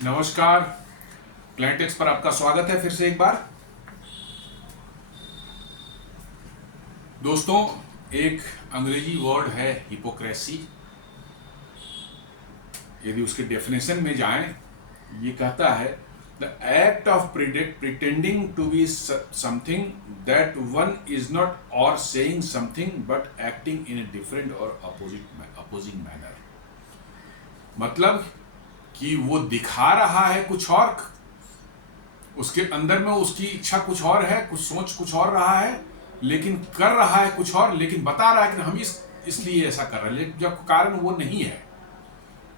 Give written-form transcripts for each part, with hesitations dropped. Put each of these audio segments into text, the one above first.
नमस्कार। क्लाइंटेक्स पर आपका स्वागत है फिर से एक बार। दोस्तों, एक अंग्रेजी वर्ड है हिपोक्रेसी। यदि उसके डेफिनेशन में जाएं, ये कहता है the act of pretending to be something that one is not or saying something but acting in a different or opposing manner. मतलब कि वो दिखा रहा है कुछ और, उसके अंदर में उसकी इच्छा कुछ और है, कुछ सोच कुछ और रहा है, लेकिन कर रहा है कुछ और, लेकिन बता रहा है कि हम इसलिए ऐसा कर रहे हैं, लेकिन जब कारण वो नहीं है।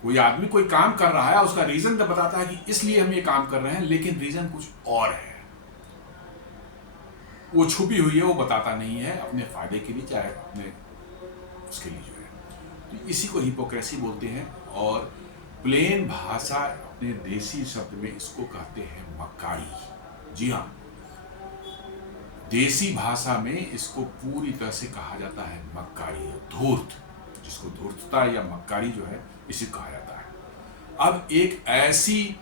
कोई आदमी कोई काम कर रहा है, उसका रीजन तो बताता है कि इसलिए हम ये काम कर रहे हैं, लेकिन रीजन कुछ और है, वो छुपी हुई है, वो बताता नहीं है अपने फायदे के लिए, चाहे अपने उसके लिए जो है। तो इसी को हिपोक्रेसी बोलते हैं। और प्लेन भाषा अपने देसी शब्द में इसको कहते हैं मक्कारी। जी हाँ, देसी भाषा में इसको पूरी तरह से कहा जाता है मक्कारी, धूर्त, जिसको धूर्तता या मक्कारी जो है इसे कहा जाता है। अब एक ऐसी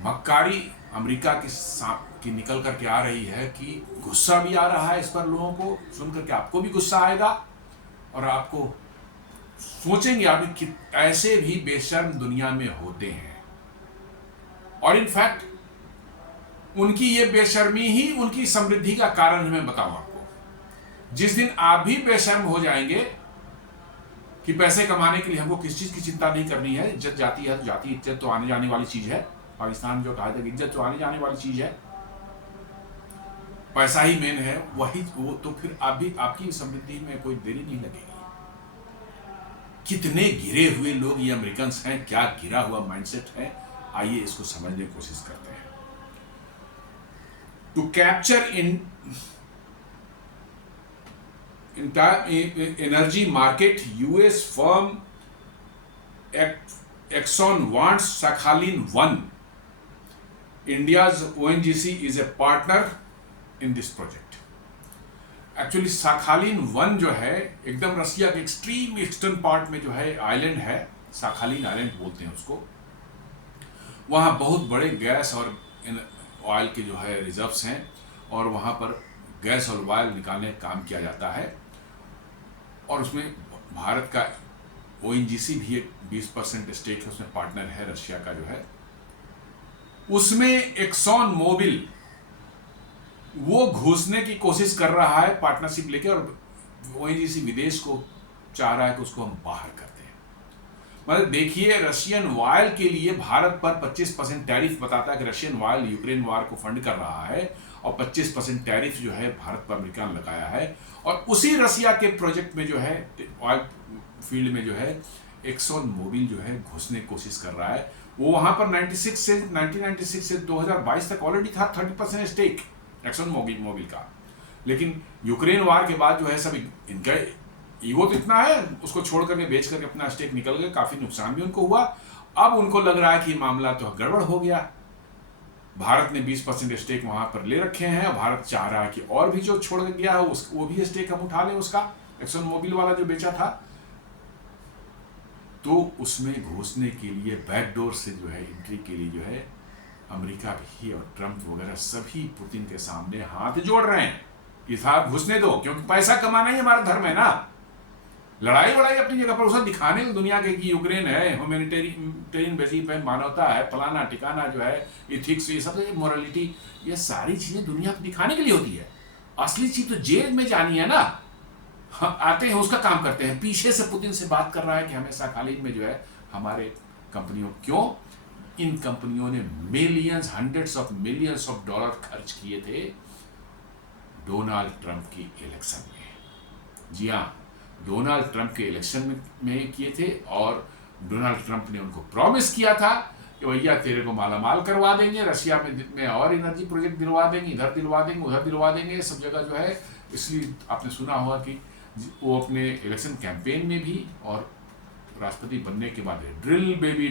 मक्कारी अमेरिका की निकल करके आ रही है कि गुस्सा भी आ रहा है इस पर। लोगों को सुन करके आपको भी गुस्सा आएगा और आपको सोचेंगे आप कि ऐसे भी बेशर्म दुनिया में होते हैं। और इनफैक्ट उनकी ये बेशर्मी ही उनकी समृद्धि का कारण है। मैं बताऊं आपको, जिस दिन आप भी बेशर्म हो जाएंगे कि पैसे कमाने के लिए हमको किस चीज की चिंता नहीं करनी है, इज्जत जाती है तो जाती, इज्जत तो आने जाने वाली चीज है। पाकिस्तान जो कहा था इज्जत तो आने जाने वाली चीज है, पैसा ही मेन है, वही वो, तो फिर आप भी आपकी समृद्धि में कोई देरी नहीं लगेगी। कितने गिरे हुए लोग ये अमेरिकन हैं, क्या गिरा हुआ माइंडसेट है, आइए इसको समझने की कोशिश करते हैं। To capture in energy market, US firm Exxon wants Sakhalin-1. India's ONGC is a partner in this project. Actually Sakhalin one जो है एकदम रसिया के एक्सट्रीम ईस्टर्न पार्ट में जो है आइलैंड है, साखालिन आइलैंड बोलते हैं उसको। वहाँ बहुत बड़े गैस और ऑयल के जो है रिजर्व्स हैं, और वहाँ पर गैस और ऑयल निकालने का काम किया जाता है। और उसमें भारत का ONGC भी एक 20% स्टेक है, उसमें पार्टनर है रशिया का जो है। उसमें एक्सॉन मोबिल वो घुसने की कोशिश कर रहा है पार्टनरशिप लेके, और ONGC विदेश को चाह रहा है कि उसको हम बाहर करते हैं। मतलब देखिए, रशियन ऑयल के लिए भारत पर 25% टैरिफ बताता है कि रशियन ऑयल यूक्रेन वार को फंड कर रहा है, और 25% टैरिफ जो है भारत पर अमेरिका ने लगाया है। और उसी रशिया के प्रोजेक्ट में जो है ऑयल फील्ड में जो है एक्सॉन मोबिल जो है घुसने की कोशिश कर रहा है। वो वहां पर 1996 से 2022 तक ऑलरेडी था 30% स्टेक एक्सॉन मोबिल का। लेकिन यूक्रेन वार के बाद जो है सब इनका ईगो तो इतना है, उसको छोड़ करके बेच करके अपना स्टेक निकल गए, काफी नुकसान भी उनको हुआ। अब उनको लग रहा है कि मामला तो गड़बड़ हो गया। भारत ने 20% स्टेक वहां पर ले रखे हैं, और भारत चाह रहा है कि और भी जो छोड़ गया है वो भी स्टेक हम उठा लें, उसका एक्सॉन मोबिल वाला जो बेचा था। तो उसमें घुसने के लिए बैकडोर से जो है एंट्री के लिए जो है अमेरिका भी और ट्रंप वगैरह सभी पुतिन के सामने हाथ जोड़ रहे हैं कि साहब घुसने दो, क्योंकि पैसा कमाना ही हमारा धर्म है ना। लड़ाई वड़ाई अपनी जगह पर, उसे दिखाने को दुनिया के कि यूक्रेन है, ह्यूमैनिटेरियन बेसिस पे मानवता है, फलाना ठिकाना जो है, इथिक्स, ये सब मोरालिटी, ये सारी चीजें दुनिया को दिखाने के लिए होती है। असली चीज तो जेल में जानी है ना। हाँ, आते हैं उसका काम करते हैं। पीछे से पुतिन से बात कर रहा है कि हमें साखालिन में जो है हमारे कंपनियों, क्यों इन कंपनियों ने millions, hundreds of millions of dollar खर्च किए थे डोनाल्ड ट्रंप की इलेक्शन में। जी हाँ, डोनाल्ड ट्रंप के इलेक्शन में किए थे, और डोनाल्ड ट्रंप ने उनको प्रॉमिस किया था कि भैया तेरे को मालामाल करवा देंगे, रशिया में और एनर्जी प्रोजेक्ट दिलवा देंगे, इधर दिलवा देंगे, उधर दिलवा देंगे, सब जगह जो है। इसलिए आपने सुना होगा कि वो अपने इलेक्शन कैंपेन में भी और राष्ट्रपति बनने के बाद ड्रिल बेबी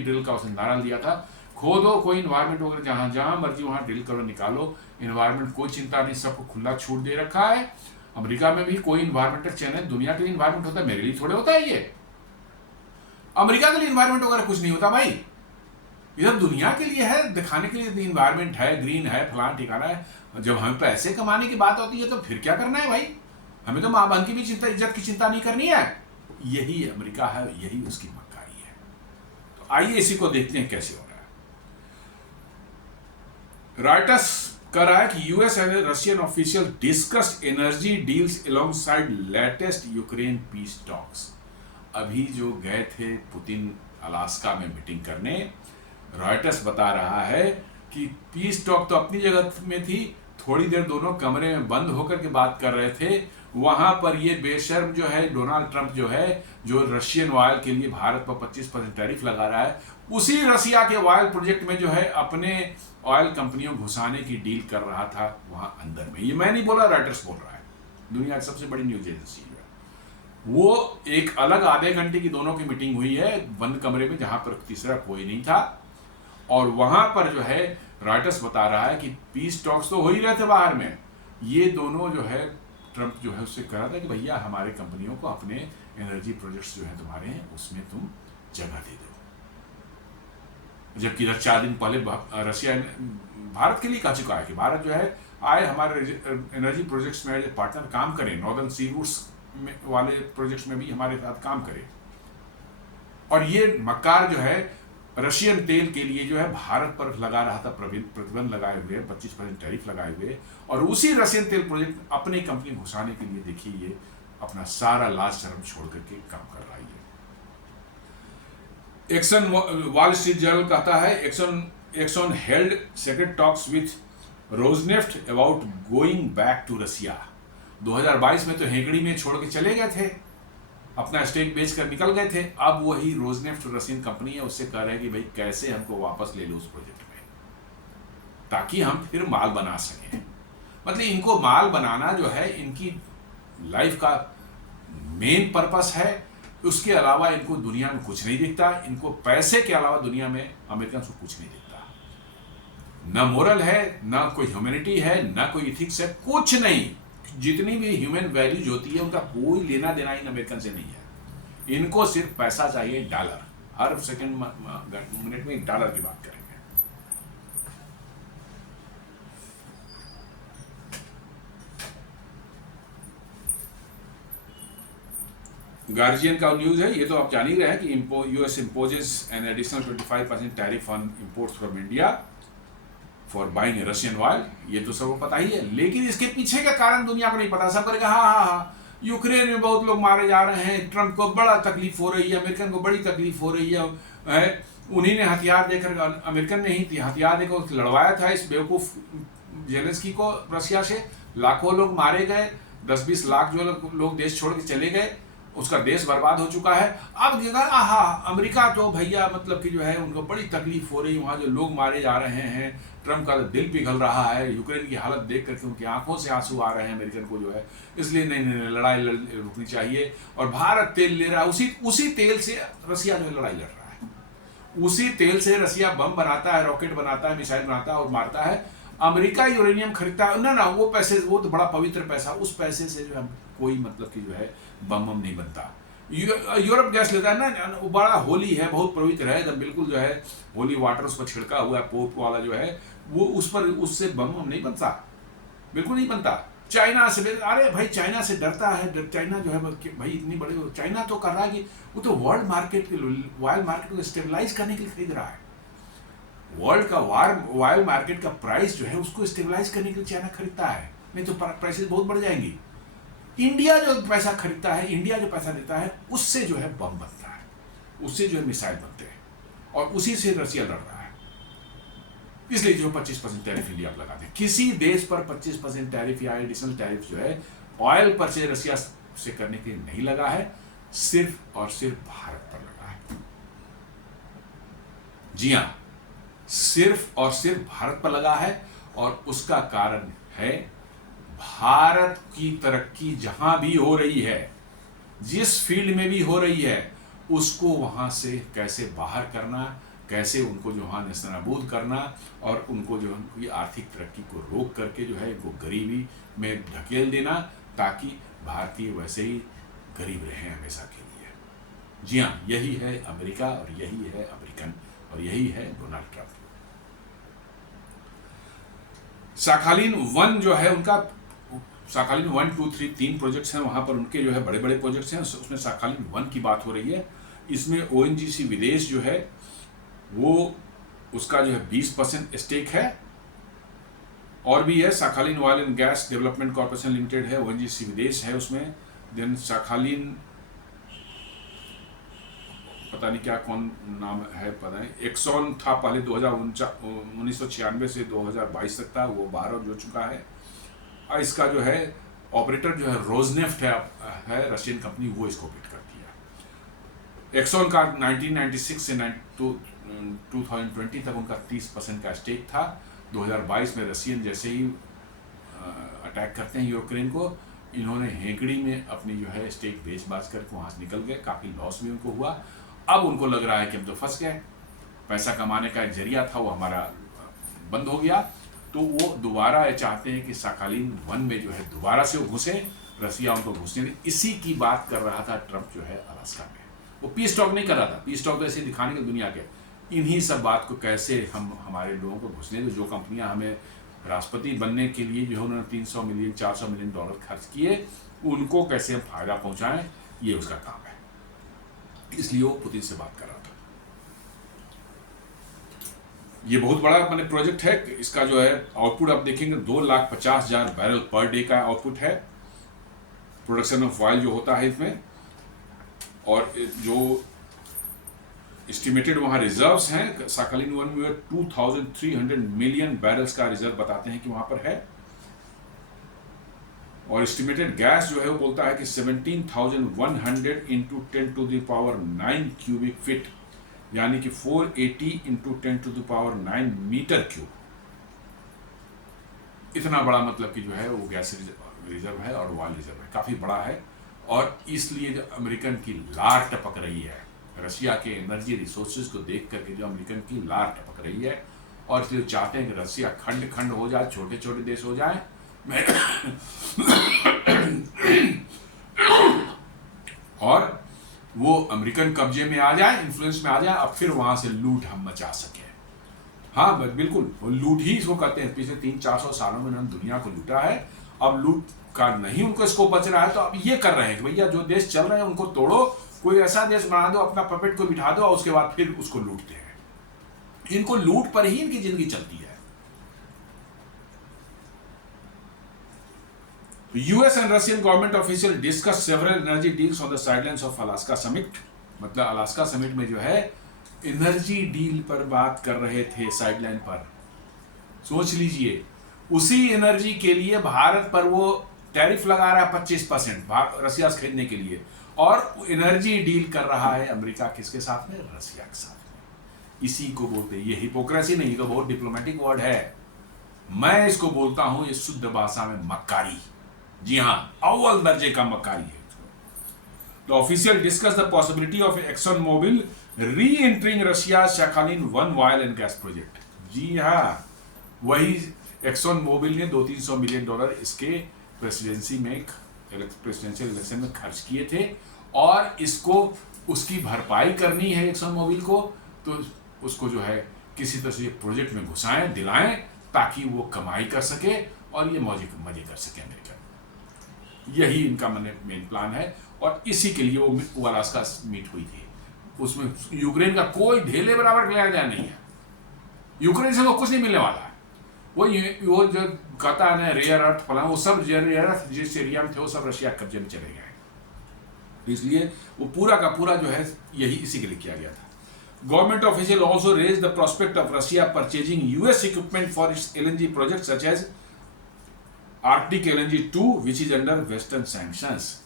ड्रिल का उसने नारा दिया था। खोदो कोई इन्वायरमेंट वगैरह, जहां जहां मर्जी वहां ड्रिल करो, निकालो, इन्वायरमेंट कोई चिंता नहीं, सबको खुला छूट दे रखा है। अमेरिका में भी कोई इन्वायरमेंटल चैनल, दुनिया के लिए इन्वायरमेंट होता है, मेरे लिए थोड़े होता है ये। अमेरिका के लिए इन्वायरमेंट वगैरह कुछ नहीं होता भाई। ये सब दुनिया के लिए है, दिखाने के लिए इन्वायरमेंट है, ग्रीन है, फलाना ठिकाना है। जब हमें पैसे कमाने की बात होती है तो फिर क्या करना है भाई? हमें तो माँ बहन की भी चिंता, इज्जत की चिंता नहीं करनी है। यही अमेरिका है, यही उसकी मक्कारी है। तो आइए इसी को देखते हैं कैसे हो रहा है। रॉयटर्स कह रहा है कि US and Russian official discuss energy deals alongside latest Ukraine peace talks. अभी जो गए थे पुतिन अलास्का में मीटिंग करने, रॉयटर्स बता रहा है कि पीस टॉक तो अपनी जगह में थी, थोड़ी देर दोनों कमरे में बंद होकर के बात कर रहे थे। वहां पर ये बेशर्म जो है डोनाल्ड ट्रंप जो है, जो रशियन ऑयल के लिए भारत पर 25% टैरिफ लगा रहा है, उसी रसिया के ऑयल प्रोजेक्ट में जो है अपने ऑयल कंपनियों घुसाने की डील कर रहा था वहां अंदर में। ये मैं नहीं बोला, रॉयटर्स बोल रहा है, दुनिया की सबसे बड़ी न्यूज एजेंसी है। वो एक अलग आधे घंटे की दोनों की मीटिंग हुई है बंद कमरे में, जहां पर तीसरा कोई नहीं था। और वहां पर जो है रॉयटर्स बता रहा है कि पीस टॉक्स तो हो ही रहे थे बाहर में। ये दोनों जो है ट्रंप जो है उससे कह रहा था कि भैया हमारे कंपनियों को अपने एनर्जी प्रोजेक्ट्स जो है तुम्हारे हैं उसमें तुम जगह दे दो। जबकि 4 दिन पहले रशिया भारत के लिए कह चुका है कि भारत जो है आए हमारे एनर्जी प्रोजेक्ट्स में एज ए पार्टनर काम करें, नॉर्दर्न सी रूट्स वाले प्रोजेक्ट्स में भी हमारे साथ काम करें। और ये मक्कार जो है रशियन तेल के लिए जो है भारत पर लगा रहा था प्रतिबंध लगाए हुए, 25% टैरिफ लगाए हुए, और उसी रशियन तेल प्रोजेक्ट अपनी कंपनी घुसाने के लिए देखिए ये अपना सारा लाज शर्म छोड़ करके काम कर रहा है। एक्सन वॉल स्ट्रीट जर्नल कहता है Exxon held secret talks with Rosneft about going back to Russia. 2022 में तो हेगड़ी में छोड़ के चले गए थे, अपना स्टेक बेचकर निकल गए थे। अब वही रोजनेफ्ट रशियन कंपनी है, उससे कह रहे हैं कि भाई कैसे हमको वापस ले लो उस प्रोजेक्ट में, ताकि हम फिर माल बना सकें। मतलब इनको माल बनाना जो है इनकी लाइफ का मेन पर्पस है। उसके अलावा इनको दुनिया में कुछ नहीं दिखता। इनको पैसे के अलावा दुनिया में अमेरिकन को कुछ नहीं दिखता। ना मोरल है, ना कोई ह्यूमैनिटी है, ना कोई इथिक्स है, कुछ नहीं। जितनी भी ह्यूमन वैल्यूज होती है उनका कोई लेना देना इन अमेरिकन से नहीं है। इनको सिर्फ पैसा चाहिए, डॉलर। हर सेकंड मिनट में $1 की बात करेंगे। गार्जियन का न्यूज है, ये तो आप जान ही रहे हैं कि US imposes an additional 25% tariff on imports from India for buying Russian oil. ये तो सबको पता ही है, लेकिन इसके पीछे का कारण दुनिया को नहीं पता। सब करेगा हाँ, यूक्रेन में बहुत लोग मारे जा रहे हैं, ट्रंप को बड़ा तकलीफ हो रही है, अमेरिकन को बड़ी तकलीफ हो रही है। उन्हीं ने हथियार देकर, अमेरिकन ने ही हथियार देकर लड़वाया था इस बेवकूफ़ जेलेंस्की को रशिया से। लाखों लोग मारे गए, 10-20 लाख जो लोग देश छोड़ के चले गए, उसका देश बर्बाद हो चुका है। अब अमेरिका तो भैया मतलब कि जो है उनको बड़ी तकलीफ हो रही है, वहाँ जो लोग मारे जा रहे हैं, ट्रंप का दिल पिघल रहा है, यूक्रेन की हालत देख करके उनकी आंखों से आंसू आ रहे हैं अमेरिकन को जो है। इसलिए नहीं लड़ाई रुकनी चाहिए। और भारत तेल ले रहा है, उसी तेल से रसिया जो है लड़ाई लड़ रहा है। उसी तेल से रसिया बम बनाता है, रॉकेट बनाता है, मिसाइल बनाता है और मारता है। अमेरिका यूरेनियम खरीदता है ना, वो पैसे, वो तो बड़ा पवित्र पैसा, उस पैसे से जो है कोई मतलब कि जो है बम नहीं बनता। यूरोप गैस लेता है ना, वो बड़ा होली है, बहुत पवित्र है एकदम, बिल्कुल जो है होली वाटर उस पर छिड़का हुआ है, पोप वाला जो है वो उस पर, उससे बम नहीं बनता, बिल्कुल नहीं बनता। चाइना से, अरे भाई चाइना से डरता है, चाइना जो है भाई इतनी बड़ी, चाइना तो कर रहा है कि वो तो वर्ल्ड मार्केट के, ऑयल मार्केट को स्टेबलाइज करने के लिए खरीद रहा है। वर्ल्ड का ऑयल मार्केट का प्राइस जो है उसको स्टेबलाइज करने के लिए चाइना खरीदता है, नहीं तो प्राइसेस बहुत बढ़ जाएंगी। इंडिया जो पैसा खरीदता है, इंडिया जो पैसा देता है, उससे जो है बम बनता है, उससे जो है मिसाइल बनते हैं, और उसी से रसिया लड़ रहा है। इसलिए जो 25% टैरिफ इंडिया पर लगाते हैं। किसी देश पर 25% टैरिफ या एडिशनल टैरिफ जो है ऑयल पर से रसिया से करने के लिए नहीं लगा है, सिर्फ और सिर्फ भारत पर लगा है। जी हाँ, सिर्फ और सिर्फ भारत पर लगा है। और उसका कारण है भारत की तरक्की जहां भी हो रही है, जिस फील्ड में भी हो रही है, उसको वहां से कैसे बाहर करना, कैसे उनको जो वहां नेस्तनाबूद करना, और उनको जो उनकी आर्थिक तरक्की को रोक करके जो है इनको गरीबी में ढकेल देना, ताकि भारतीय वैसे ही गरीब रहे हमेशा के लिए। जी हाँ, यही है अमेरिका और यही है अमेरिकन और यही है डोनाल्ड ट्रंप। साखालिन 1 जो है उनका, साखालिन 1, 2, 3 3 प्रोजेक्ट्स हैं वहाँ पर उनके जो है बड़े बड़े प्रोजेक्ट्स हैं। उसमें साखालिन 1 की बात हो रही है। इसमें ओएनजीसी विदेश जो है वो उसका जो है 20% स्टेक है। और भी है, Sakhalin oil and gas development corporation limited है, ओएनजीसी विदेश है उसमें। देन साखालिन पता नहीं क्या कौन नाम है, पता नहीं, एक्सॉन था पहले 1996 से 2022 तक था, वो बाहर हो चुका है। और इसका जो है ऑपरेटर जो है रोजनेफ्ट है रशियन कंपनी, वो इसको ऑपरेट करती है। एक्सॉन का 1996 से 2020 तक उनका 30% का स्टेक था। 2022 में रशियन जैसे ही अटैक करते हैं यूक्रेन को, इन्होंने हेंकड़ी में अपनी जो है स्टेक बेच बाच करके वहाँ से निकल गए, काफ़ी लॉस भी उनको हुआ। अब उनको लग रहा है कि हम तो फंस गए, पैसा कमाने का एक जरिया था वो हमारा बंद हो गया। तो वो दोबारा ये चाहते हैं कि साखालिन 1 में जो है दोबारा से वो घुसे, रसिया उनको घुसने दे। इसी की बात कर रहा था ट्रंप जो है अलास्का में। वो पीस टॉक नहीं कर रहा था, पीस टॉक तो ऐसे दिखाने के दुनिया के, इन्हीं सब बात को कैसे हम हमारे लोगों को घुसने दे। जो कंपनियां हमें राष्ट्रपति बनने के लिए जो है उन्होंने 300 मिलियन 400 मिलियन डॉलर खर्च किए, उनको कैसे हम फायदा पहुंचाएं, ये उसका काम है। इसलिए वो पुतिन से बात कर रहा था। ये बहुत बड़ा मैंने प्रोजेक्ट है। इसका जो है आउटपुट आप देखेंगे 2,50,000 बैरल पर डे का आउटपुट है, प्रोडक्शन ऑफ ऑयल जो होता है इसमें। और जो एस्टिमेटेड वहाँ रिजर्व्स हैं साखालिन 1 में 2,300 मिलियन बैरल्स का रिजर्व बताते हैं कि वहाँ पर है। और एस्टिमेटेड गैस जो है वो बोलता है कि 17,100 into 10 to the power 9 cubic feet, यानी कि 480 into 10 to the power 9 metre cube. इतना बड़ा मतलब कि जो है वो गैस रिजर्व है और ऑयल रिजर्व है, काफ़ी बड़ा है। और इसलिए जो अमेरिकन की लार टपक रही है, रशिया के एनर्जी रिसोर्सेज को देख करके जो अमेरिकन की लार टपक रही है, और इसलिए चाहते हैं कि रशिया खंड खंड हो जाए, छोटे छोटे देश हो जाए। और वो अमेरिकन कब्जे में आ जाए, इन्फ्लुएंस में आ जाए, अब फिर वहां से लूट हम मचा सके। हाँ बिल्कुल, वो लूट ही इसको कहते हैं। पिछले 300-400 सालों में उन्होंने दुनिया को लूटा है, अब लूट का नहीं उनको स्कोप बच रहा है, तो अब ये कर रहे हैं कि भैया जो देश चल रहे हैं उनको तोड़ो, कोई ऐसा देश बना दो, अपना पपेट को बिठा दो, और उसके बाद फिर उसको लूटते हैं। इनको लूट पर ही इनकी जिंदगी चलती है। US and Russian government officials discussed several energy deals on the sidelines of Alaska summit। मतलब अलास्का समिट में जो है एनर्जी डील पर बात कर रहे थे साइडलाइन पर। सोच लीजिए, उसी एनर्जी के लिए भारत पर वो टैरिफ लगा रहा है 25% रसिया से खरीदने के लिए, और एनर्जी डील कर रहा है अमेरिका किसके साथ में? रसिया के साथ में। इसी को बोलते हैं, ये हिपोक्रेसी नहीं, तो बहुत डिप्लोमेटिक वर्ड है, मैं इसको बोलता हूं ये शुद्ध भाषा में मक्कारी। जी हाँ, अव्वल दर्जे का मक्कारी है। The official discussed the possibility of ExxonMobil re-entering Russia's Sakhalin 1 oil and gas project। जी हाँ, वही ExxonMobil ने 200-300 मिलियन डॉलर इसके प्रेसिडेंसी में, प्रेसिडेंशियल इलेक्शन में खर्च किए थे, और इसको उसकी भरपाई करनी है ExxonMobil को, तो उसको जो है किसी तरह से प्रोजेक्ट में घुसाएं, दिलाएं, ताकि वो कमाई कर सके और ये मजे कर सके अमेरिका। यही इनका मेन प्लान है, और इसी के लिए वो अलास्का मीट हुई थी। उसमें यूक्रेन का कोई ढेले बराबर लिया गया नहीं है, यूक्रेन से वो कुछ नहीं मिलने वाला है। वो जो कहता है ना रेयर अर्थ फला, वो सब रेयर अर्थ जिस एरिया में थे वो सब रशिया कब्जे में चले गए। इसलिए वो पूरा का पूरा जो है यही इसी के लिए किया गया था। Government official also raise the prospect of Russia purchasing US equipment for its LNG project such as Arctic LNG 2 which is under western sanctions.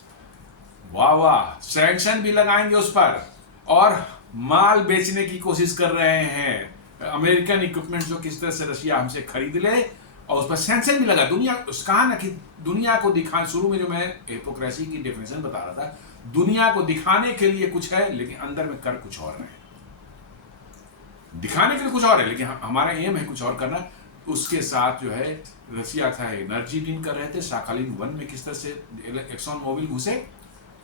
वाह वाह, सैंक्शन भी लगाएंगे उस पर, और माल बेचने की कोशिश कर रहे हैं। अमेरिकन इक्विपमेंट जो किस तरह से रशिया हमसे खरीद ले, और उस पर सैंक्शन भी लगा। दुनिया कहा ना कि दुनिया को दिखाने, शुरू में जो मैं हिपोक्रेसी की डेफिनेशन बता रहा था, दुनिया को दिखाने के लिए कुछ है लेकिन अंदर में कर कुछ और रहे हैं। दिखाने के लिए कुछ और है लेकिन हमारा एम है कुछ और करना। उसके साथ जो है रशिया का एनर्जी डील कर रहे थे, साखालिन 1 में किस तरह से ExxonMobil घुसे,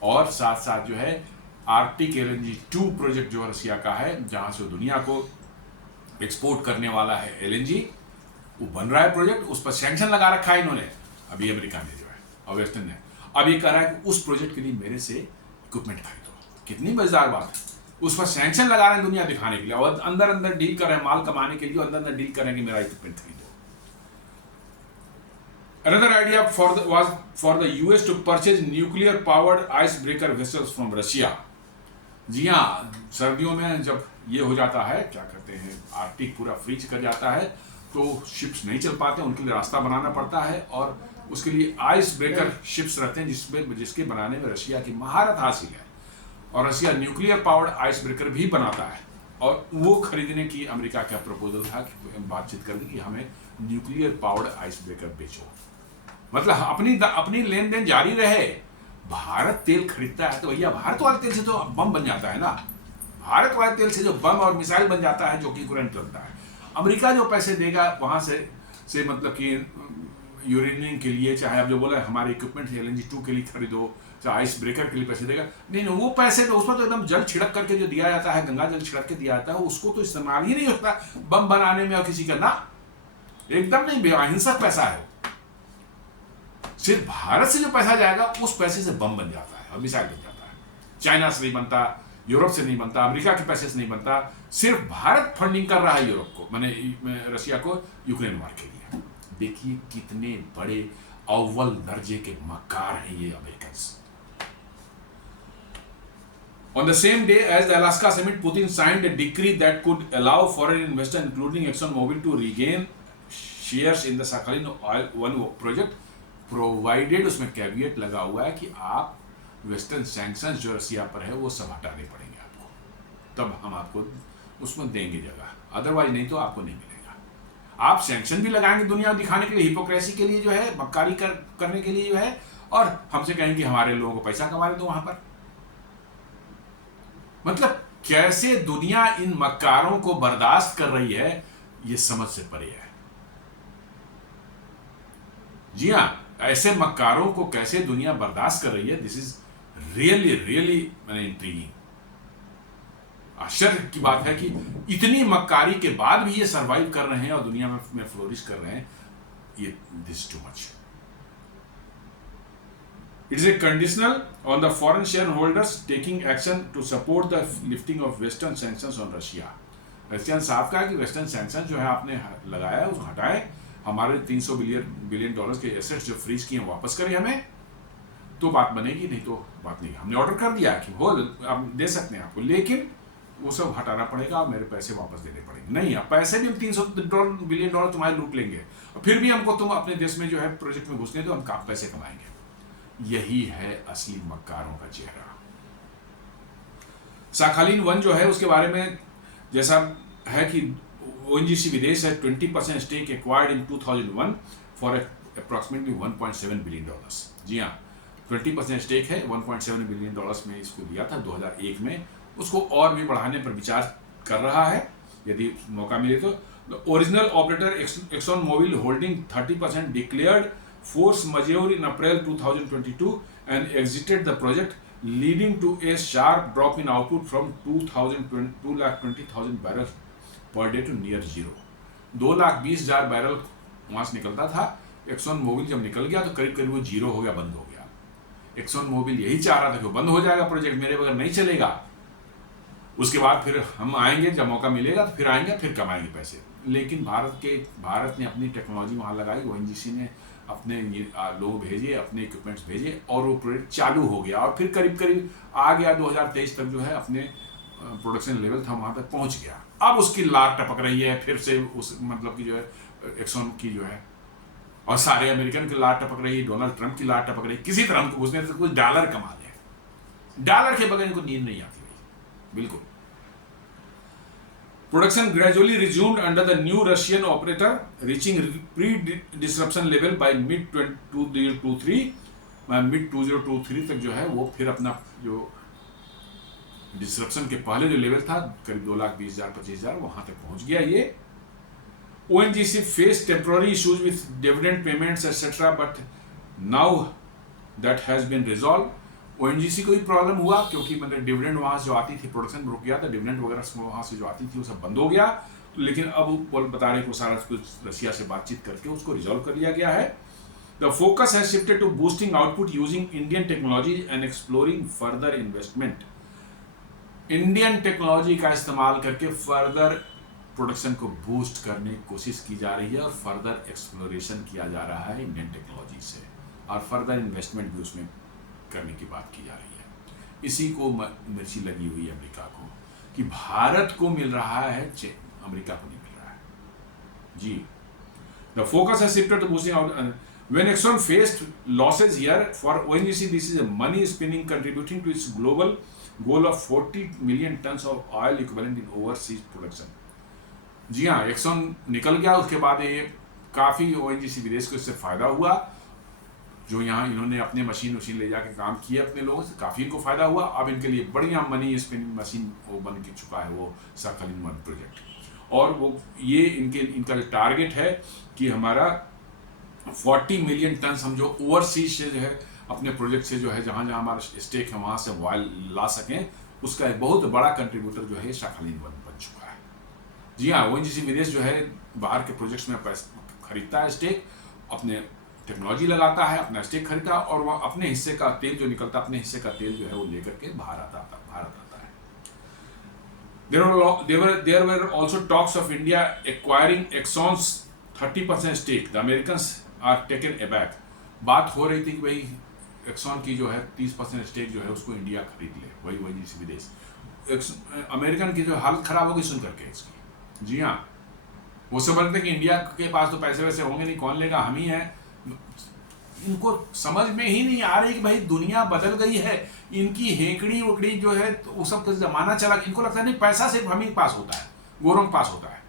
और साथ साथ जो है आर्कटिक LNG 2 प्रोजेक्ट जो रशिया का है, जहां से दुनिया को एक्सपोर्ट करने वाला है एलएनजी, वो बन रहा है प्रोजेक्ट, उस पर सैंक्शन लगा रखा है इन्होंने अभी अमेरिका ने जो है और वेस्टर्न ने। अब ये कह रहा है कि उस प्रोजेक्ट के लिए मेरे से इक्विपमेंट खरीदो। कितनी मजेदार बात है, उस पर सैंक्शन लगा रहे हैं दुनिया दिखाने के लिए और अंदर अंदर डील कर रहे हैं, माल कमाने के लिए अंदर अंदर डील कर रहे हैं कि मेरा इक्विपमेंट खरीदो। Another idea was for the US to purchase nuclear powered icebreaker vessels from Russia। जी हाँ, सर्दियों में जब ये हो जाता है, क्या कहते हैं, आर्कटिक पूरा फ्रीज कर जाता है, तो शिप्स नहीं चल पाते, उनके लिए रास्ता बनाना पड़ता है और उसके लिए आइस ब्रेकर शिप्स रहते हैं जिसके बनाने में रशिया की महारत हासिल है। और Russia nuclear powered ice breaker भी बनाता है और वो खरीदने की अमेरिका का प्रपोजल था कि बातचीत करने की हमें न्यूक्लियर पावर्ड आइस ब्रेकर बेचो, मतलब अपनी लेन देन जारी रहे। भारत तेल खरीदता है तो भैया भारत वाले तेल से तो बम बन जाता है ना, भारत वाले तेल से जो बम और मिसाइल बन जाता है जो कि करंट चलता है। अमेरिका जो पैसे देगा वहां से मतलब कि यूरेनियम के लिए, चाहे आप जो बोला हमारे इक्विपमेंट LNG 2 के लिए खरीदो, चाहे आइस ब्रेकर के लिए पैसे देगा, नहीं वो पैसे तो उसमें तो एकदम जल छिड़क करके जो दिया जाता है, गंगा जल छिड़क के दिया जाता है, उसको तो इस्तेमाल ही नहीं होता बम बनाने में और किसी का ना, एकदम नहीं, अहिंसक पैसा है। सिर्फ भारत से जो पैसा जाएगा उस पैसे से बम बन जाता है और मिसाइल बन जाता है। चाइना से नहीं बनता, यूरोप से नहीं बनता, अमेरिका के पैसे से नहीं बनता, सिर्फ भारत फंडिंग कर रहा है यूरोप को, मैंने रशिया को यूक्रेन वार के लिए। देखिए कितने बड़े अव्वल दर्जे के मक्कार हैं ये American. On the same day as the Alaska summit, Putin signed a decree that could allow foreign investors, including ExxonMobil, to regain shares in the Sakhalin-1 project, provided, उसमें कैविएट लगा हुआ है कि आप वेस्टर्न सैंक्शंस जो रसिया पर है वो सब हटाने पड़ेंगे आपको, तब हम आपको उसमें देंगे जगह, अदरवाइज नहीं तो आपको नहीं मिलेगा। आप सैंक्शन भी लगाएंगे दुनिया दिखाने के लिए, हिपोक्रेसी के लिए जो है, मक्कारी करने के लिए जो है, और हमसे कहेंगे हमारे लोगों को पैसा कमा दो वहां पर। मतलब कैसे दुनिया इन मक्कारों को बर्दाश्त कर रही है ये समझ से परे है। जी हाँ, ऐसे मक्कारों को कैसे दुनिया बर्दाश्त कर रही है, दिस इज रियली रियली मैंने इंट्रीगिंग। आश्चर्य की बात है कि इतनी मक्कारी के बाद भी ये सरवाइव कर रहे हैं और दुनिया में फ्लोरिश कर रहे हैं, ये this too much. It is a conditional on the foreign shareholders taking action to support the lifting of Western sanctions on Russia। Russian साफ कहा कि वेस्टर्न सैंक्शन जो है आपने लगाया है उसको हटाए, हमारे 300 बिलियन डॉलर्स के एसेट्स जो फ्रीज किए वापस करें हमें, तो बात बनेगी, नहीं तो बात नहीं। हमने ऑर्डर कर दिया कि हो आप दे सकते हैं आपको, लेकिन वो सब हटाना पड़ेगा और मेरे पैसे वापस देने पड़ेंगे। नहीं, अब पैसे भी हम 300 बिलियन डॉलर तुम्हारे लूट लेंगे और फिर भी हमको तुम अपने देश में जो है प्रोजेक्ट में घुसने दो, हम काम पैसे कमाएंगे। यही है असली मक्कारों का चेहरा। साखालिन-1 जो है उसके बारे में जैसा है कि ONGC विदेश है 20% stake acquired in 2001 for approximately $1.7 billion. जी हाँ, 20% स्टेक है, $1.7 बिलियन में इसको दिया था 2001 में, उसको और भी बढ़ाने पर विचार कर रहा है यदि मौका मिले तो। Original operator Exxon Mobil holding 30% declared force majeure in April 2022 and exited the project, leading to a sharp drop in output from 220,000 barrels per day to near zero। 220,000 barrel वहां से निकलता था, एक्सॉन मोबिल जब निकल गया तो करीब करीब वो जीरो हो गया, बंद हो गया। एक्सॉन मोबिल यही चाह रहा था कि वो बंद हो जाएगा प्रोजेक्ट, मेरे बगैर नहीं चलेगा, उसके बाद फिर हम आएंगे, जब मौका मिलेगा तो फिर आएंगे, फिर कमाएंगे पैसे। लेकिन भारत ने अपनी टेक्नोलॉजी वहां लगाई, ONGC ने अपने लोग भेजे, अपने इक्विपमेंट्स भेजे और वो प्रोजेक्ट चालू हो गया और फिर करीब करीब आ गया 2023 तक जो है अपने प्रोडक्शन लेवल था वहां तक पहुंच गया। अब उसकी लाट टपक रही है फिर से, उस मतलब की जो है एक्सॉन की जो है, और सारे अमेरिकन की लाट टपक रही है, डोनाल्ड ट्रंप की लाट टपक रही है, किसी तरह हमको घुसने से कुछ डॉलर कमा लें। डॉलर के बगैर इनको नींद नहीं आती भाई, बिल्कुल। Production gradually resumed under the new Russian operator, reaching pre-disruption level by mid-2023। mid-2023 तक जो है वो फिर अपना जो डिसरप्शन के पहले जो लेवल था करीब 2,20,000-25,000 वहां तक पहुंच गया ये। ONGC faced temporary issues with dividend payments etc. but now that has been resolved। ONGC को ही प्रॉब्लम हुआ क्योंकि मतलब डिविडेंड वहां से जो आती थी, प्रोडक्शन रुक गया था, डिविडेंड वगैरह वहां से जो आती थी वो सब बंद हो गया लेकिन अब वो बता रहे हैं कि सारा कुछ रशिया से बातचीत करके उसको रिजॉल्व कर लिया गया है। The focus has shifted to boosting output using Indian technology and exploring further investment. Indian technology का इस्तेमाल करके फर्दर प्रोडक्शन को बूस्ट करने की कोशिश की जा रही है और फर्दर एक्सप्लोरेशन किया जा रहा है इंडियन टेक्नोलॉजी से, और फर्दर इन्वेस्टमेंट भी उसमें करने की बात की जा रही है। इसी को मिर्ची लगी हुई है अमेरिका को कि भारत को मिल रहा है, अमेरिका को नहीं मिल रहा है जी। The focus has shifted to boosting out when Exxon faced losses here for ONGC, this is a money spinning contributing to its global goal of 40 million tons of oil equivalent in overseas production। जी हाँ, axon निकल गया, उसके बाद ये काफ़ी ONGC विदेश को इससे फ़ायदा हुआ। जो यहाँ इन्होंने अपने मशीन ले जाके काम किए अपने लोगों से, काफ़ी इनको फ़ायदा हुआ। अब इनके लिए बढ़िया मनी स्पिनिंग मशीन वो बन के चुका है, वो साखालिन-1 प्रोजेक्ट। और वो ये इनका जो टारगेट है कि हमारा 40 मिलियन टन हम जो ओवरसीज से जो है अपने प्रोजेक्ट से जो है जहाँ जहाँ हमारा स्टेक है वहाँ से ऑयल ला सकें, उसका एक बहुत बड़ा कंट्रीब्यूटर जो है साखालिन-1 बन चुका है। जी हाँ, ONGC विदेश जो है बाहर के प्रोजेक्ट्स में पैसा खरीदता है, स्टेक अपने टेक्नोलॉजी लगाता है, अपना स्टेक खरीदता है, और वह अपने हिस्से का तेल जो निकलता है, अपने हिस्से का तेल जो है वो लेकर के भारत आता है। There were also talks of India acquiring Exxon's 30% stake. The Americans are taken aback। बात हो रही थी कि भाई एक्सॉन की जो है 30% स्टेक जो है उसको इंडिया खरीद ले, वही ONGC विदेश। अमेरिकन की जो हालत खराब होगी सुन करके इसकी। जी हाँ, वो समझते कि इंडिया के पास तो पैसे वैसे होंगे नहीं, कौन लेगा, हम ही हैं। इनको समझ में ही नहीं आ रही कि भाई दुनिया बदल गई है, इनकी हेकड़ी वकड़ी जो है तो वो सब जमाना चला। इनको लगता है नहीं पैसा सिर्फ हम ही पास होता है, गोरों के पास होता है,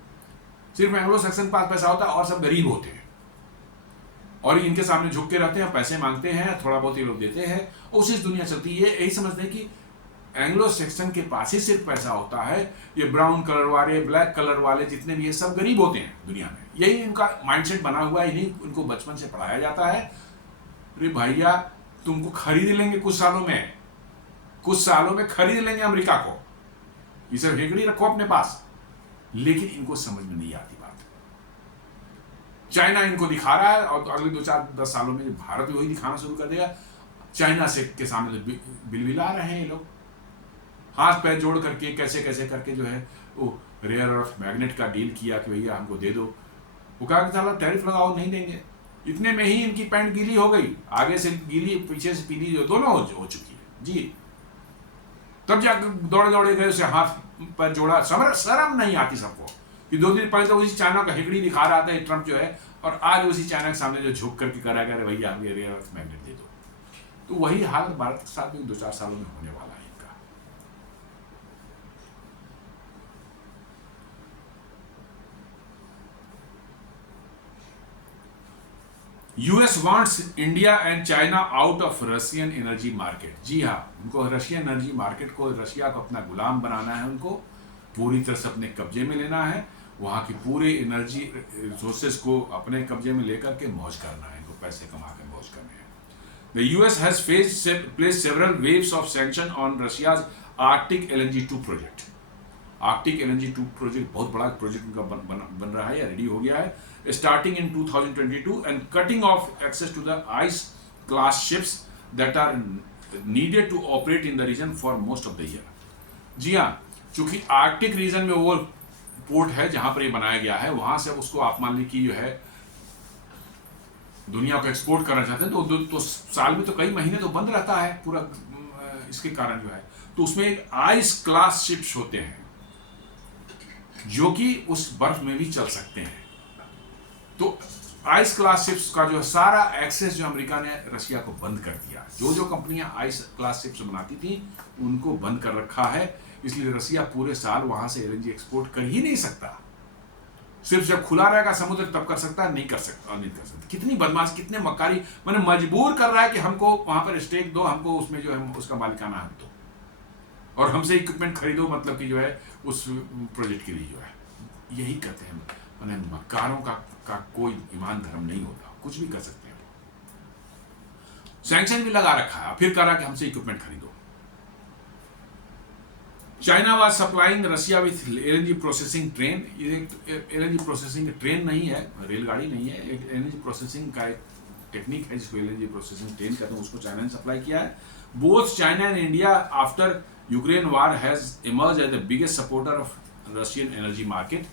सिर्फ एंग्लो सैक्सन पास पैसा होता है और सब गरीब होते हैं, और इनके सामने झुक के रहते हैं, पैसे मांगते हैं, थोड़ा बहुत ये लोग देते हैं, उसी दुनिया चलती है। यही समझते हैं कि एंग्लो सेक्शन के पास ही सिर्फ पैसा होता है, ये ब्राउन कलर वाले, ब्लैक कलर वाले जितने भी ये सब गरीब होते हैं दुनिया में। यही इनका माइंडसेट बना हुआ है, इन्हीं इनको बचपन से पढ़ाया जाता है। अरे भैया तुमको खरीद लेंगे कुछ सालों में खरीद लेंगे अमेरिका को, ये सब हेकड़ी रखो अपने पास। लेकिन इनको समझ में नहीं आती बात। चाइना इनको दिखा रहा है, और अगले 2-4-10 सालों में भारत भी वही दिखाना शुरू कर देगा। चाइना से के सामने तो बिलबिला रहे हैं ये लोग, हाथ पैर जोड़ करके कैसे कैसे करके जो है वो रेयर अर्थ मैग्नेट का डील किया कि भैया हमको दे दो। वो कहा कि साला टैरिफ लगाओ, नहीं देंगे। इतने में ही इनकी पैंट गीली हो गई, आगे से गीली पीछे से पीली, जो दोनों हो चुकी है जी। तब जाकर दौड़े गए, उसे हाथ पैर जोड़ा। शर्म नहीं आती सबको कि 2 दिन पहले तो उसी चाइना का हिकड़ी दिखा रहा था ट्रम्प जो है, और आज उसी चाइना के सामने जो झुक करके करा गया भैया हमें रेयर अर्थ मैग्नेट दे दो। तो वही हाल भारत के साथ भी 2-4 सालों में होने वाला है इनका। US wants India and China out of Russian energy market। जी हाँ, उनको रशियन एनर्जी मार्केट को, रशिया को अपना गुलाम बनाना है, उनको पूरी तरह से अपने कब्जे में लेना है, वहाँ की पूरे एनर्जी रिसोर्सेज को अपने कब्जे में लेकर के मौज करना है, इनको पैसे कमा के मौज करने हैं। The US has placed several waves of sanction on Russia's Arctic LNG-2 project। Arctic LNG-2 project बहुत बड़ा प्रोजेक्ट उनका बन रहा है या रेडी हो गया है, starting in 2022 and cutting off access to the ice class ships that are needed to operate in the region for most of the year. जी हाँ, चूंकि आर्कटिक रीजन में वो पोर्ट है जहां पर ये बनाया गया है, वहां से उसको आप मान लीजिए कि जो है दुनिया को एक्सपोर्ट करना चाहते हैं, तो साल में तो कई महीने तो बंद रहता है पूरा, इसके कारण जो है तो उसमें एक आइस क्लास शिप्स होते हैं जो कि उस बर्फ में भी चल सकते हैं। तो आइस क्लास शिप्स का जो सारा एक्सेस जो अमेरिका ने रशिया को बंद कर दिया, जो कंपनियां आइस क्लास शिप्स बनाती थी उनको बंद कर रखा है, इसलिए रशिया पूरे साल वहां से LNG एक्सपोर्ट कर ही नहीं सकता। सिर्फ जब खुला रहेगा समुद्र तब कर सकता है, नहीं कर सकता। कितनी बदमाश, कितने मक्कारी, मैंने मजबूर कर रहा है कि हमको वहां पर स्टेक दो, हमको उसमें जो है उसका मालिकाना हक दो, और हमसे इक्विपमेंट खरीदो, मतलब कि जो है उस प्रोजेक्ट के लिए जो है यही कहते हैं। मैंने मक्कारों का कोई ईमान धर्म नहीं होता, कुछ भी कर सकते हैं। सैंक्शन भी लगा रखा है, फिर कह रहा कि हमसे इक्विपमेंट खरीदो। China was supplying Russia with LNG processing train. ये एलएनजी प्रोसेसिंग ट्रेन नहीं है, रेलगाड़ी नहीं है, एक एलएनजी प्रोसेसिंग का एक टेक्निक है जिसको एलएनजी प्रोसेसिंग ट्रेन कहते हैं, उसको चाइना ने सप्लाई किया है। Both China and India after Ukraine war has emerge as the biggest supporter of Russian energy market.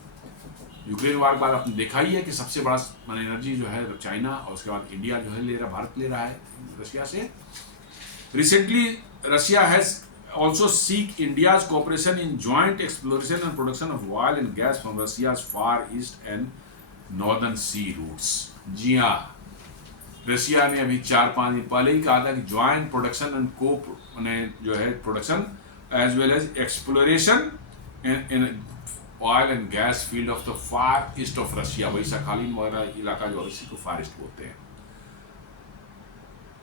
Ukraine war के बाद आपने देखा ही है कि सबसे बड़ा एनर्जी जो है चाइना, और उसके बाद इंडिया जो है ले रहा, भारत ले रहा है रशिया से। Recently Russia has also seek India's cooperation in joint exploration and production of oil and gas from Russia's far east and northern sea routes। जी हाँ, रशिया ने अभी 4-5 दिन पहले ही कहा था कि ज्वाइंट प्रोडक्शन एंड को जो है production as well as exploration in oil and gas field of the far east of Russia, वही सखालिन वगैरह इलाका जो इसी को फार ईस्ट बोलते हैं,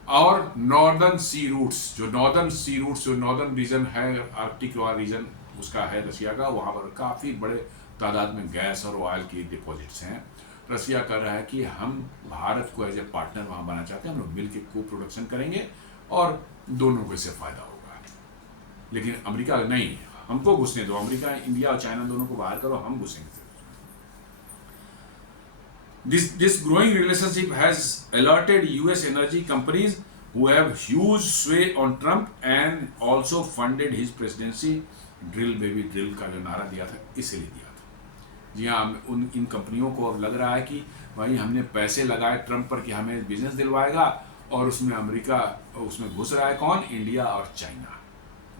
और नॉर्दर्न सी रूट्स, जो नॉर्दर्न रीजन है, आर्कटिक रीजन उसका है रशिया का, वहाँ पर काफ़ी बड़े तादाद में गैस और ऑयल की डिपॉजिट्स हैं। रशिया कर रहा है कि हम भारत को एज ए पार्टनर वहाँ बनाना चाहते हैं, हम लोग मिल के को प्रोडक्शन करेंगे और दोनों को इससे फ़ायदा होगा। लेकिन अमेरिका नहीं, हमको घुसने दो, अमेरिका, इंडिया और चाइना दोनों को बाहर करो, हम घुसेंगे। This growing relationship has alerted US energy companies who have huge sway on Trump and also funded his presidency। Drill baby drill का जो नारा दिया था इसीलिए दिया था। जी हाँ, इन कंपनियों को अब लग रहा है कि भाई हमने पैसे लगाए ट्रंप पर कि हमें बिजनेस दिलवाएगा, और उसमें अमेरिका उसमें घुस रहा है कौन? इंडिया और चाइना।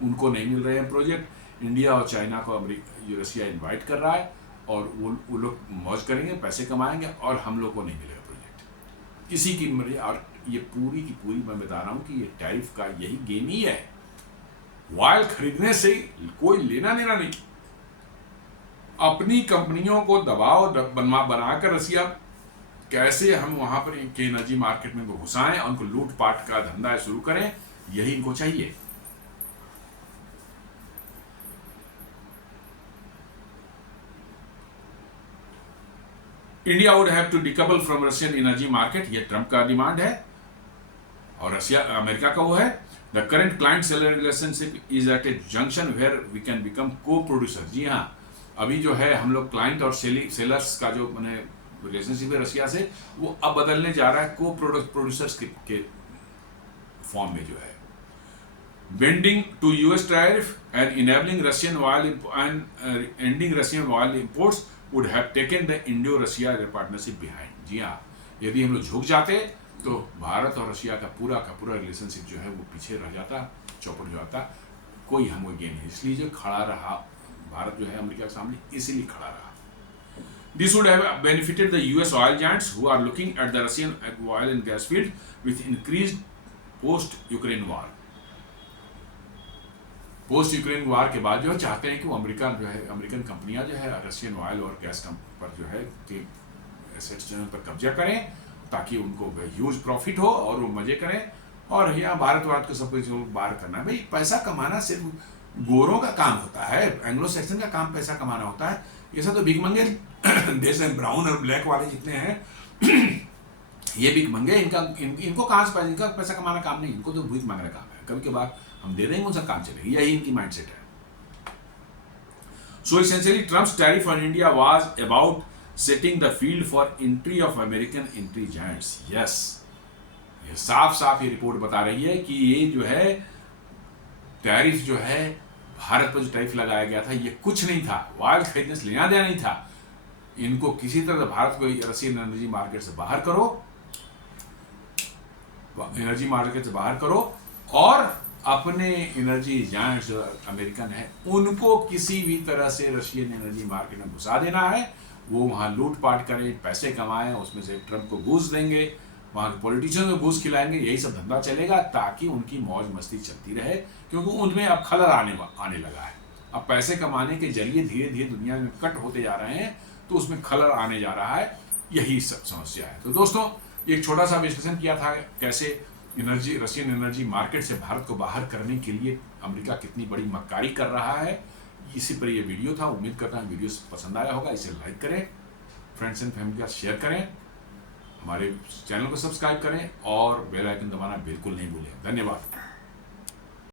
उनको नहीं मिल रहे हैं प्रोजेक्ट, इंडिया और चाइना को रशिया इन्वाइट कर रहा है, और वो लोग मौज करेंगे, पैसे कमाएंगे, और हम लोग को नहीं मिलेगा प्रोजेक्ट। इसी की मर्जी। और ये पूरी की पूरी मैं बता रहा हूँ कि ये टैरिफ का यही गेम ही है। ऑयल खरीदने से कोई लेना देना नहीं, अपनी कंपनियों को दबाव बनाकर रशिया कैसे हम वहां पर इनके एनर्जी मार्केट में घुसाएं, उनको लूटपाट का धंधा शुरू करें, यही इनको चाहिए। India would have to decouple from Russian energy market, ये ट्रंप का डिमांड है, और रशिया अमेरिका का वो है। The current client seller relationship is at a junction where we can become co producer. जी हाँ, अभी जो है हम लोग क्लाइंट और सेलर्स का जो मैंने रिलेशनशिप है रशिया से, वो अब बदलने जा रहा है को प्रोड्यूसर्स के फॉर्म में जो है। Bending to US tariff and enabling Russian oil and ending Russian oil imports would have taken the Indo-Russia partnership behind। जी हाँ, यदि हम लोग झुक जाते तो भारत और रशिया का पूरा रिलेशनशिप जो है वो पीछे रह जाता, चौपट हो जाता, कोई हमको गेन नहीं। इसलिए जो खड़ा रहा भारत जो है अमेरिका के सामने, इसीलिए खड़ा रहा। This would have benefited the US oil giants who are looking at the Russian oil and gas field with increased post-Ukraine war। Post Ukraine war के बाद जो है चाहते हैं कि वो अमेरिका जो है, अमेरिकन कंपनियां जो है रशियन ऑयल और गैस पर जो है कि एसेट्स जो है पर कब्जा करें, ताकि उनको ह्यूज प्रॉफिट हो और वो मजे करें। और यहाँ भारत को सब कुछ बाहर करना है। भाई पैसा कमाना सिर्फ गोरों का काम होता है, एंग्लो सेक्शन का काम पैसा कमाना होता है। ये सब तो भिखमंगे देश में ब्राउन और ब्लैक वाले जितने हैं ये भिखमंगे, इनको कहाँ से पैसा, इनका पैसा कमाना काम नहीं, इनको तो भीख मांगना काम है। कभी के बाद हम दे देंगे, उनका काम चलेगा, यही इनकी माइंडसेट है। So essentially Trump's tariff on India was about setting the field for entry of American entry giants. Yes, ये साफ ये रिपोर्ट बता रही है कि ये जो है टैरिफ जो है भारत पर जो टैरिफ लगाया गया था, ये कुछ नहीं था, ऑयल खरीदने से लेना देना नहीं था। इनको किसी तरह भारत को रशियन एनर्जी मार्केट से बाहर करो, और अपने एनर्जी जायंट्स जो अमेरिकन है उनको किसी भी तरह से रशियन एनर्जी मार्केट में घुसा देना है। वो वहाँ लूटपाट करें, पैसे कमाएं, उसमें से ट्रंप को घूस देंगे, वहाँ के पॉलिटिशियन को घूस खिलाएंगे, यही सब धंधा चलेगा ताकि उनकी मौज मस्ती चलती रहे। क्योंकि उनमें अब खलल आने लगा है। अब पैसे कमाने के जरिए धीरे धीरे दुनिया में कट होते जा रहे हैं, तो उसमें खलल आने जा रहा है, यही सब समस्या है। तो दोस्तों, एक छोटा सा विश्लेषण किया था कैसे रशियन एनर्जी मार्केट से भारत को बाहर करने के लिए अमेरिका कितनी बड़ी मक्कारी कर रहा है। इसी पर यह वीडियो था। उम्मीद करता हूँ वीडियो पसंद आया होगा। इसे लाइक करें, फ्रेंड्स एंड फैमिली के साथ शेयर करें, हमारे चैनल को सब्सक्राइब करें और बेल आइकन दबाना बिल्कुल नहीं भूलें। धन्यवाद।